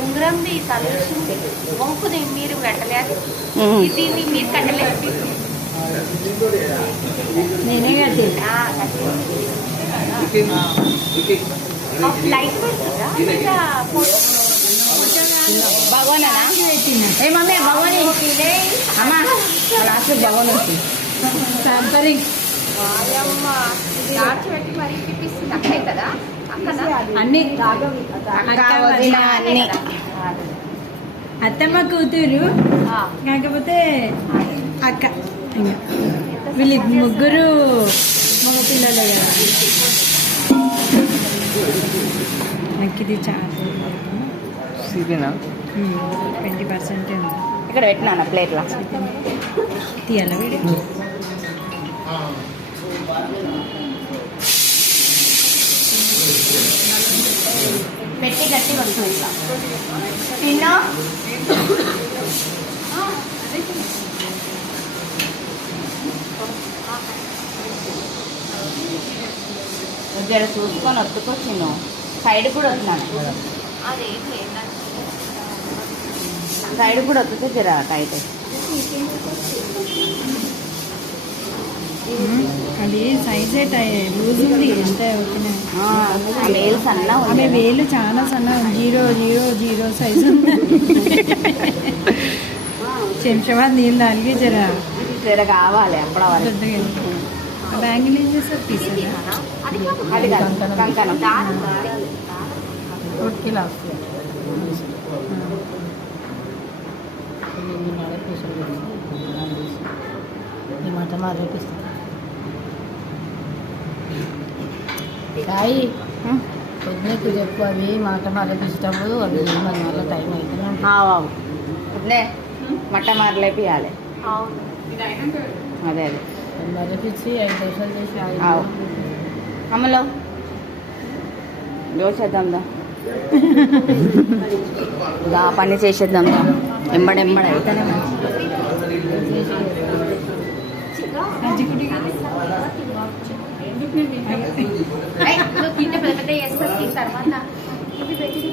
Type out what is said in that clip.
ఉంగరంది తలసింది వంకుది మీరు కట్టలేదు దీన్ని మీరు కట్టలేదు నేనే కట్టేది లైట్ పెడుతుందా భగవానా ఏ మమ్మీ భగవాన్ అమ్మా లాస్ట్ భగవాన్ వస్తుంది సాంపరింగ్ పెట్టి మరీ పిప్పిస్తుంది అక్కడే కదా అన్ని అన్ని అత్తమ్మ కూతురు కాకపోతే అక్క వీళ్ళు ముగ్గురు మగ పిల్లలే కదా. నాకు ఇది చాలా 20% ఉంది ఇక్కడ పెట్టినా ప్లేట్లా తీయాల వీడియో పెట్టి గట్టి వస్తుంది ఇట్లా తిన్నా జర చూసుకొని వత్తుకొచ్చిను సైడ్ కూడా వస్తున్నాను సైడ్ కూడా వత్తుతే జర టైట్ అది సైజ్ లూజ్ ఉంది ఎంత వేలు సన్న ఆమె వేలు చాలా సన్న 000 సైజు ఉంది. శంషాబాద్ నీళ్ళు దానికి జర కావాలి అప్పుడు బ్యాంగిల్ ఏం చేస్తారు తీసారా అది కంకణం మాట మారేపిస్తాను సాయి పొద్దునకు చెప్పు అవి మాట మారేపిస్తేటప్పుడు అవి మరి మళ్ళీ టైం అవుతుంది మట్ట మారలేపియాలి అదే అదే మరేపించి 5 దోశలు చేసి అమ్మలో దోశేద్దాందా దా పని చేసేద్దాందా ఎంబడెంబడ అయితేనే పెద్ద పెద్ద వేసుకొని తర్వాత ఇవి పెట్టి